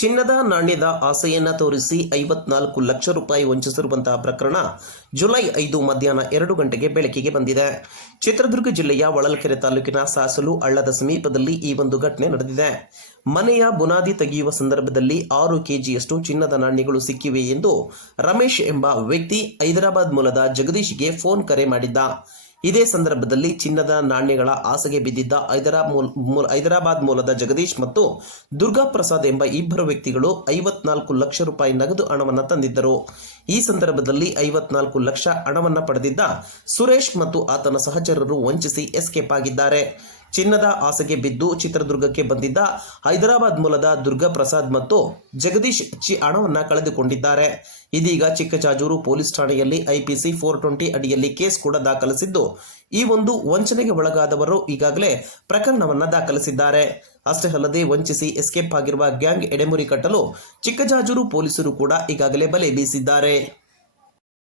ಚಿನ್ನದ ನಾಣ್ಯದ ಆಸೆಯನ್ನ ತೋರಿಸಿ ಐವತ್ನಾಲ್ಕು ಲಕ್ಷ ರೂಪಾಯಿ ವಂಚಿಸಿರುವಂತಹ ಪ್ರಕರಣ ಜುಲೈ ಐದು ಮಧ್ಯಾಹ್ನ ಎರಡು ಗಂಟೆಗೆ ಬೆಳಕಿಗೆ ಬಂದಿದೆ. ಚಿತ್ರದುರ್ಗ ಜಿಲ್ಲೆಯ ಹೊಳಲ್ಕೆರೆ ತಾಲೂಕಿನ ಸಾಸಲು ಹಳ್ಳದ ಸಮೀಪದಲ್ಲಿ ಈ ಒಂದು ಘಟನೆ ನಡೆದಿದೆ. ಮನೆಯ ಬುನಾದಿ ತೆಗೆಯುವ ಸಂದರ್ಭದಲ್ಲಿ ಆರು ಕೆಜಿಯಷ್ಟು ಚಿನ್ನದ ನಾಣ್ಯಗಳು ಸಿಕ್ಕಿವೆ ಎಂದು ರಮೇಶ್ ಎಂಬ ವ್ಯಕ್ತಿ ಹೈದರಾಬಾದ್ ಮೂಲದ ಜಗದೀಶ್ಗೆ ಫೋನ್ ಕರೆ ಮಾಡಿದ್ದ. ಇದೇ ಸಂದರ್ಭದಲ್ಲಿ ಚಿನ್ನದ ನಾಣ್ಯಗಳ ಆಸೆಗೆ ಬಿದ್ದಿದ್ದ ಹೈದರಾಬಾದ್ ಮೂಲದ ಜಗದೀಶ್ ಮತ್ತು ದುರ್ಗಾ ಪ್ರಸಾದ್ ಎಂಬ ಇಬ್ಬರು ವ್ಯಕ್ತಿಗಳು ಐವತ್ನಾಲ್ಕು ಲಕ್ಷ ರೂಪಾಯಿ ನಗದು ಹಣವನ್ನು ತಂದಿದ್ದರು. ಈ ಸಂದರ್ಭದಲ್ಲಿ ಐವತ್ನಾಲ್ಕು ಲಕ್ಷ ಹಣವನ್ನು ಪಡೆದಿದ್ದ ಸುರೇಶ್ ಮತ್ತು ಆತನ ಸಹಚರರು ವಂಚಿಸಿ ಎಸ್ಕೇಪ್ ಆಗಿದ್ದಾರೆ. ಚಿನ್ನದ ಆಸೆಗೆ ಬಿದ್ದು ಚಿತ್ರದುರ್ಗಕ್ಕೆ ಬಂದಿದ್ದ ಹೈದರಾಬಾದ್ ಮೂಲದ ದುರ್ಗಾ ಪ್ರಸಾದ್ ಮತ್ತು ಜಗದೀಶ್ ಚಿ ಹಣವನ್ನು ಕಳೆದುಕೊಂಡಿದ್ದಾರೆ. ಇದೀಗ ಚಿಕ್ಕಜಾಜೂರು ಪೊಲೀಸ್ ಠಾಣೆಯಲ್ಲಿ ಐಪಿಸಿ ಫೋರ್ ಟ್ವೆಂಟಿ ಅಡಿಯಲ್ಲಿ ಕೇಸ್ ಕೂಡ ದಾಖಲಿಸಿದ್ದು, ಈ ಒಂದು ವಂಚನೆಗೆ ಒಳಗಾದವರು ಈಗಾಗಲೇ ಪ್ರಕರಣವನ್ನ ದಾಖಲಿಸಿದ್ದಾರೆ. ಅಷ್ಟೇ ಅಲ್ಲದೆ ವಂಚಿಸಿ ಎಸ್ಕೇಪ್ ಆಗಿರುವ ಗ್ಯಾಂಗ್ ಎಡೆಮುರಿ ಕಟ್ಟಲು ಚಿಕ್ಕಜಾಜೂರು ಪೊಲೀಸರು ಕೂಡ ಈಗಾಗಲೇ ಬಲೆ ಬೀಸಿದ್ದಾರೆ.